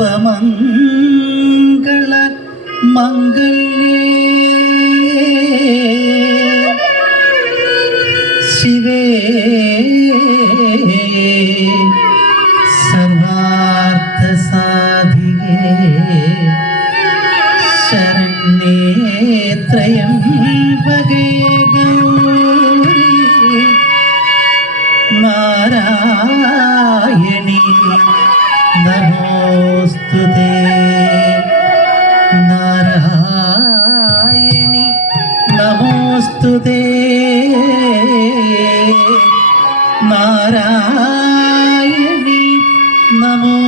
സർവമംഗള മംഗല്യേ ശിവേ സർവാർത്ഥ സാധികേ ശരണ്യേ ത്രയംബകേ ഗൗരി നാരായണി നമോസ്തുതേ നാരായണി നമോസ്തുതേ നാരായണി നമോസ്തുതേ.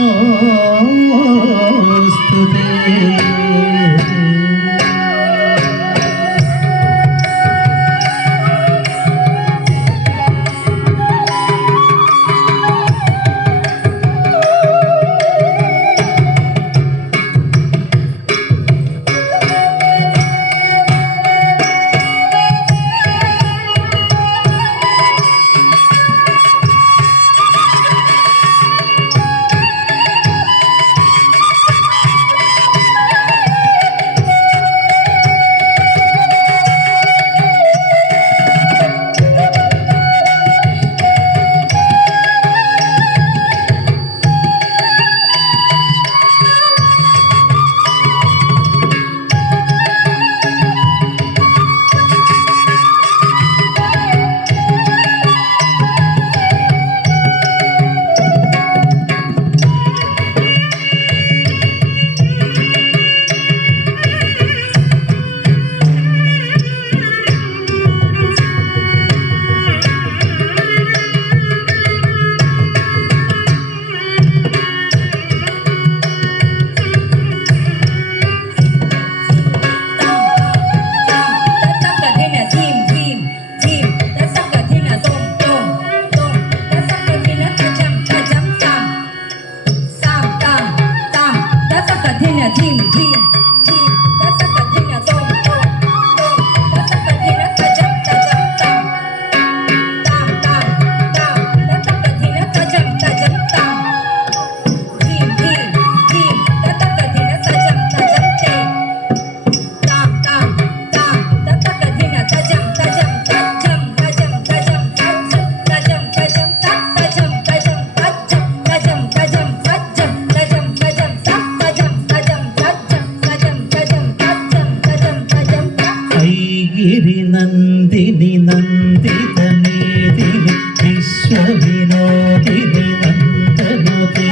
गिरिनन्दिनि नन्दितमेदिनि विश्वविनोदिनि नन्दनुते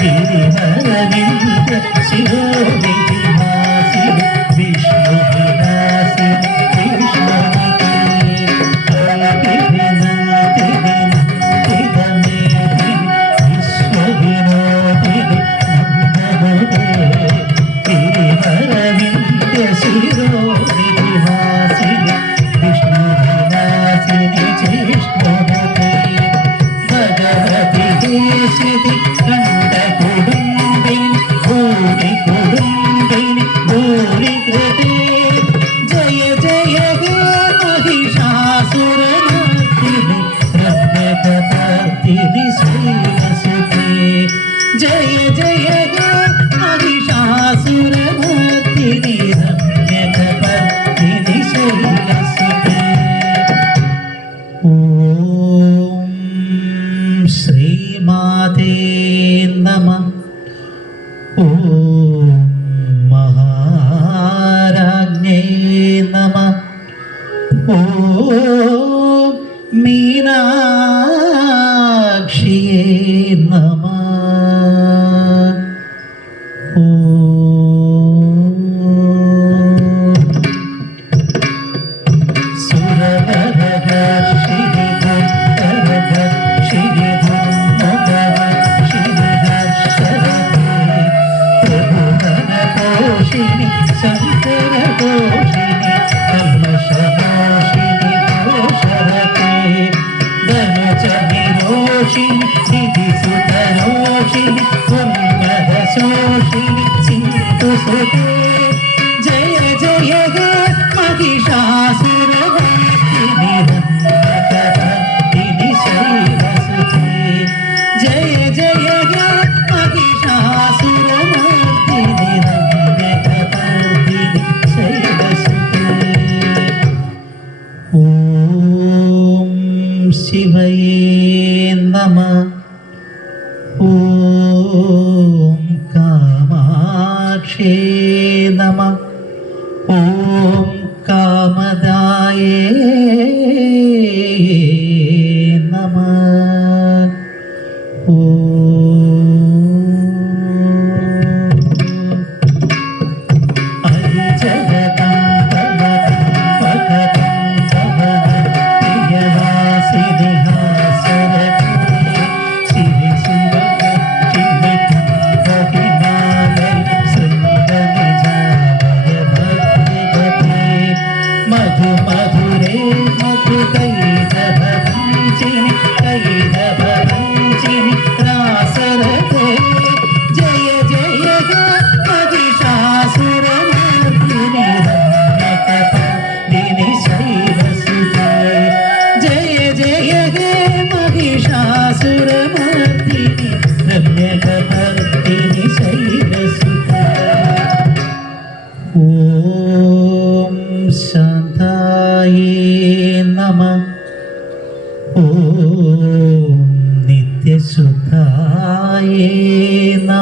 गिरिवरविन्द शिरोविहासिनि विष्णुविलासिनि कृष्णविते गिरिनन्दिनि नन्दितमेदिनि विश्वविनोदिनि नन्दनुते गिरिवरविन्द शिरोविहासिनि भगवति कण्ठकुडुम्बिनि भूरि कुडुम्बिनि भूरि कृते जय जय हे महिषासुरमर्दिनि रम्यकपर्दिनि शैलसुते जय जय हे महिषासुरमर्दिनि रम्यकपर्दिनि शैलसुते. श्रीमाते नमः. ॐ महाराज्ञे नमः. ॐ मीनाक्षिये नमः.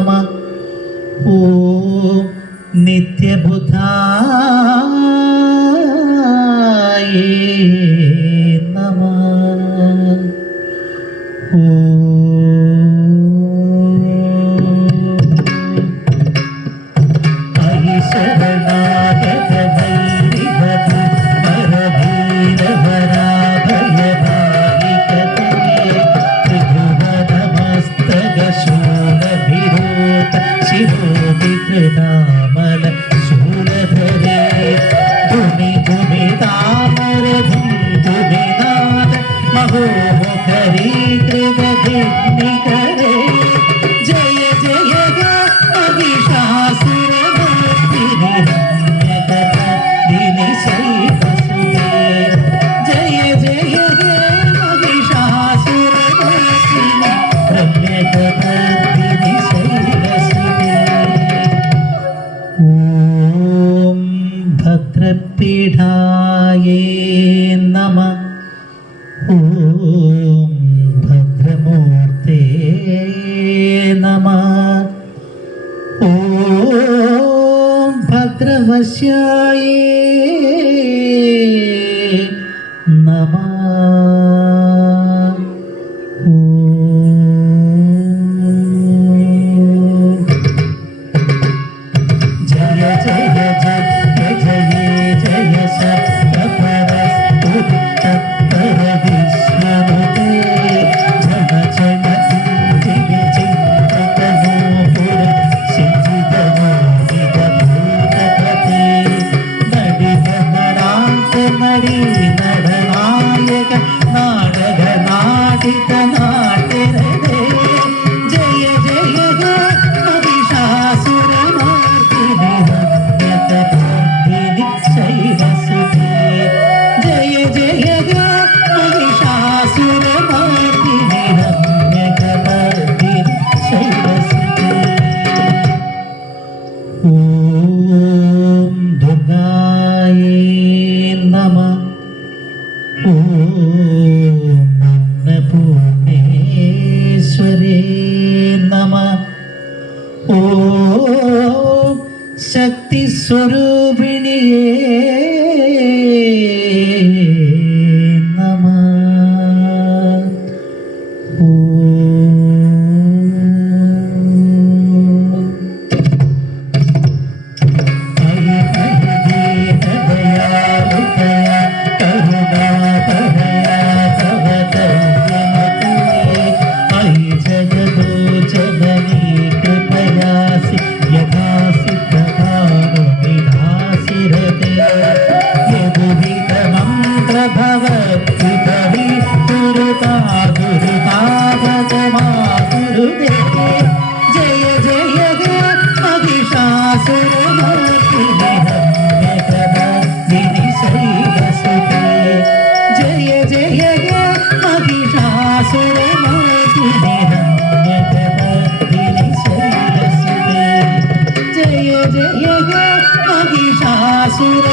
നമ ഓം നിത്യബുദ്ധായ നമ ശിവോദികൃതാമല ശൂലധരേ ധുനി ധുനി താമര ധുനിനാഥ മഹോമുഖരീ കൃതധിനികരേ ജയ ജയ മഹിഷാസുരമർദിനി രമ്യകപർദിനി ശൈവസുതേ ജയ ജയ മഹിഷാസുരമർദിനി രമ്യകപർദിനി ശൈവസുതേ ഓം ഭദ്രപീഠായേ നമഃ ഓം ഭദ്രമൂർത്തേ നമഃ ഓം ഭദ്രവശ്യായേ നമഃ ജയ ജയ ജയ ജയ ജയ സപ്തപരസ്തുതി തത്പരവിശ്വനുതേ ജന ജന ചിന്തിവി ചിന്തകനൂപുര സിദ്ധിതമോഹിതഭൂതപതേ നടിക നടാന്ത നടി നടനായക നാടക നാടിക നാട്യരേ ജയ ജയ മഹിഷാസുരമർദിനി രമ്യകപർദിനി ശൈവസുതേ ജയ ജയ മഹിഷാസുരമർദിനി രമ്യകപർദിനി ശൈവസുതേ ഓം ദുർഗായേ നമഃ ഓം അന്നപൂർണേശ്വരേ നമഃ ഓം ശക്തിസ്വരൂപിണിയേ നമഃ ജയ ജയ മഹിഷാസുരമർദിനി രമ്യകപർദിനി ശൈവസുതേ ജയ ജയ മഹിഷാസുരമർദിനി രമ്യകപർദിനി ശൈവസുതേ ജയ ജയ മഹിഷാസുര